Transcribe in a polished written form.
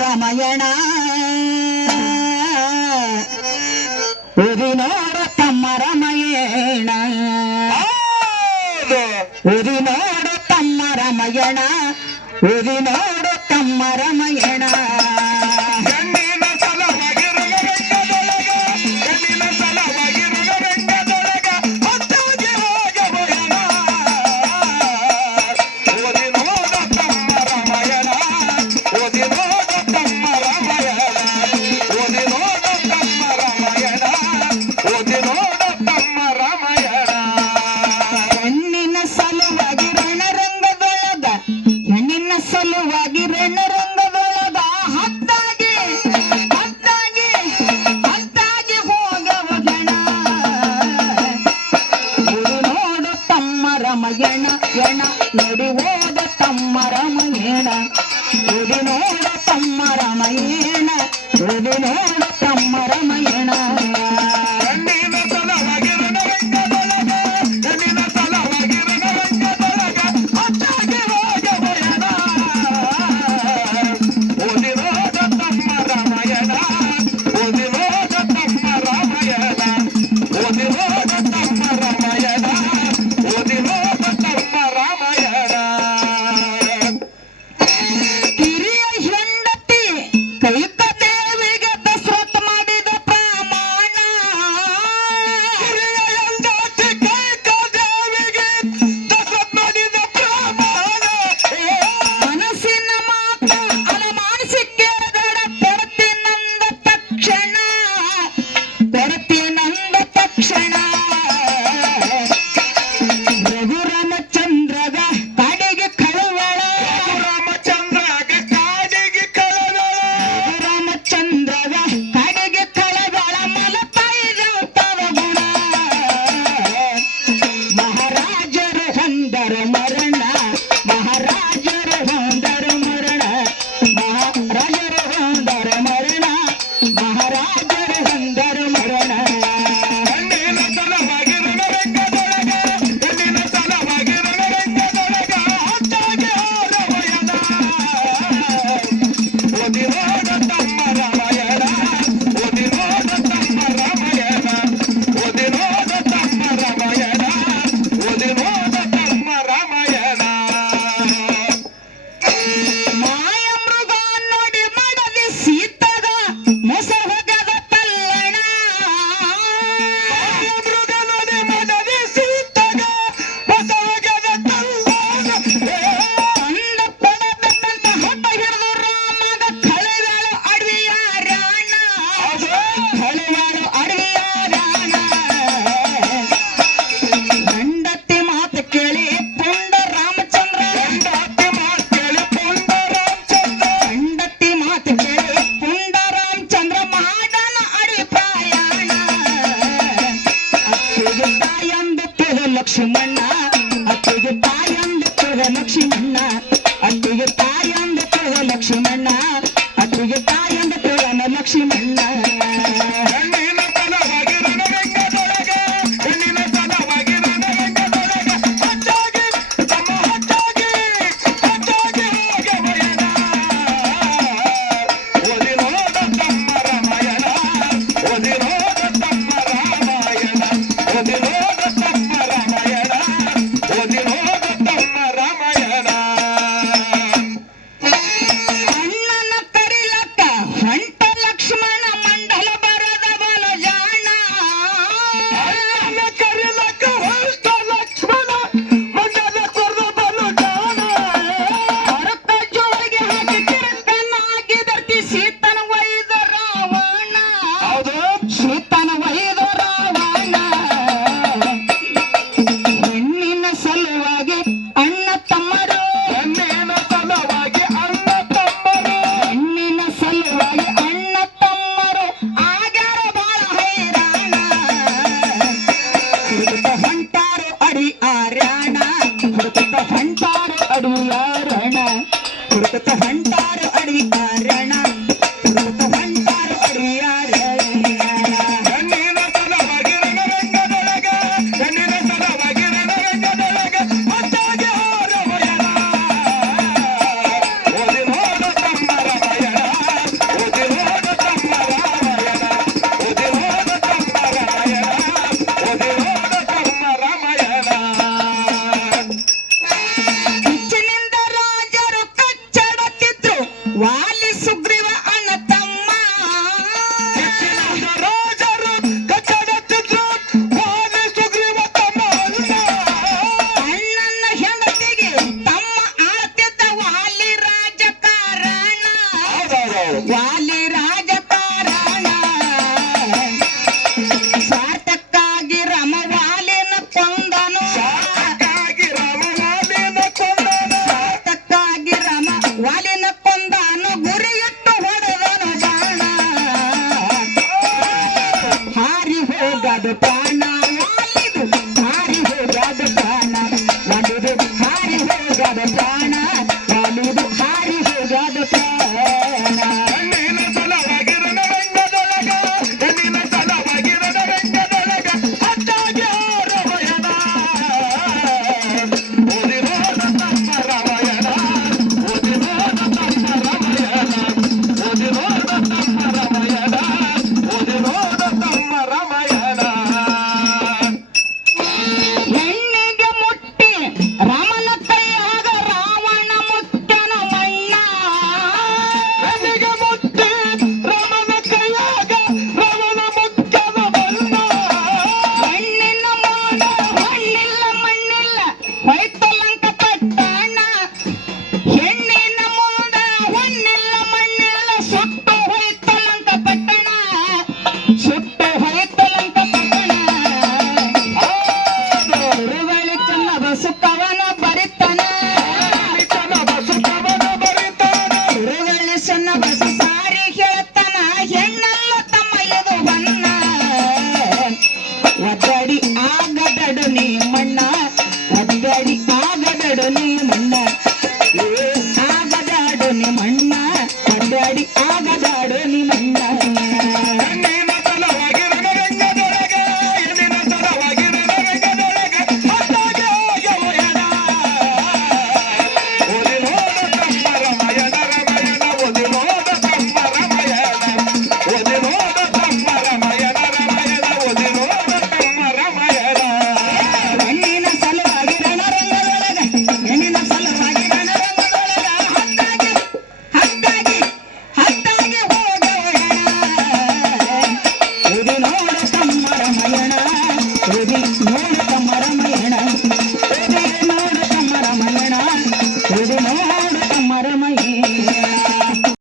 ರಾಮಾಯಣ ಉರಿ ನೋಡ ತಮ್ಮ ರಾಮಾಯಣ ಉರಿ ನೋಡ ತಮ್ಮ ರಾಮಾಯಣ ಉರಿ ನೋಡ ತಮ್ಮ ರಾಮಾಯಣ ಸಲುವಾಗಿ ರಣರಂಗದೊಳಗ ಹತ್ತಾಗಿ ಹೋಗವ ಗಣ ನೋಡು ತಮ್ಮ ರಮಯಣ ಎಣ ನೋಡಿ ಹೋದ ತಮ್ಮ ರಮಯಣ ನೋಡ ತಮ್ಮ ರಮಯಣ ನೋಡ ತಮ್ಮ ರಮಯಣ ಲಕ್ಷ್ಮಣ್ಣ ಅತ್ತಿಗೆ ತಾಯಂದ ಲಕ್ಷ್ಮಣ್ಣ ಅತ್ತಿಗೆ ತಾಯಂದ ಲಕ್ಷ್ಮಣ್ಣ ಅತ್ತಿಗೆ ತಾಯಂದ ಲಕ್ಷ್ಮಣ್ಣ ಮಂಡ ಸುಗ್ರೀವ ಅಣ್ಣ ತಮ್ಮ ರಾಜರು ಕಚ್ಚಡತ್ತಿದ್ರು ವಾಲಿ ಸುಗ್ರೀವ ತಮ್ಮ ಅಣ್ಣನ ಹೆಂಡತಿಗೆ ತಮ್ಮ ಆಳ್ತಿದ್ದ ವಾಲಿ ರಾಜಕಾರಣ ವಾಲಿ ರಾಜಕಾರಣ ಸ್ವಾರ್ಥಕ್ಕಾಗಿ ರಮ ವಾಲಿನ ಕೊಂದನು ಸಾಕಾಗಿ ರಾಮವಾಲಿನ ಕೊಂದನು ಸ್ವಾರ್ಥಕ್ಕಾಗಿ ರಮ ವಾಲಿನ ಕೊಂದನು ಗುರಿಯಿಟ್ಟು ಹೊಡೆದನು ಬಾಣ ಹಾರಿ ಹೋಗದ ಪ್ರಾಣ ವಾಲಿದು ಹಾರಿ ಹೋಗದ ಪ್ರಾಣ ವಾಲಿದು ಹಾರಿ ಹೋಗದ ಪ್ರಾಣ ವಾಲಿದು ಹಾರಿ ಹೋಗದ ಪ್ರಾಣ ಕಣ್ಣಿನ ಸಲವಾಗಿರನ ರಂಗದೊಳಗ ಕಣ್ಣಿನ ಸಲವಾಗಿರನ ರಂಗದೊಳಗ ಅಚ್ಚಾಗಿ ರಾಮಾಯಣ ಓದಿರೋದ ತಮ್ಮ ರಾಮಾಯಣ ಓದಿರೋದ ತಮ್ಮ ರಾಮಾಯಣ ಓದಿರೋದ ತಮ್ಮ ರಾಮಾಯಣ ಓದಿರೋದ ತಮ್ಮ ರಾಮಾಯಣ ಹೆಣ್ಣಿಗೆ ಮುಟ್ಟಿ ರಾಮನ ಕೈಯಾಗ ರಾವಣ ಮುಟ್ಟನ ಮಣ್ಣ ಕಣ್ಣಿಗೆ ಮುಟ್ಟಿ ರಾಮನ ಕೈಯಾಗ ರಾಮನ ಮುಟ್ಟದ ಬಣ್ಣ ಹೆಣ್ಣಿನ ಮೋಡ ಹೊನ್ನಿಲ್ಲ ಮಣ್ಣಿಲ್ಲ ಹೊಯ್ತಲಂಕ ಪಟ್ಟಣ ಹೆಣ್ಣಿನ ಮೋಡ ಹೊನ್ನಿಲ್ಲ ಮಣ್ಣಿಲ್ಲ ಸುಟ್ಟು ಹೊಯ್ತಲಂಕ ಪಟ್ಟಣ ಸುಟ್ಟು ಹೊಯ್ತಲಂಕ ಪಟ್ಟಣ ಉರುವಳಿ ಚೆನ್ನ ಬಸುಕವನ ಬರಿತನ ನಿಜನ ಬಸುಕವನ ಬರಿತಾನ ಉರುವಳಿ ಚೆನ್ನ ಬಸು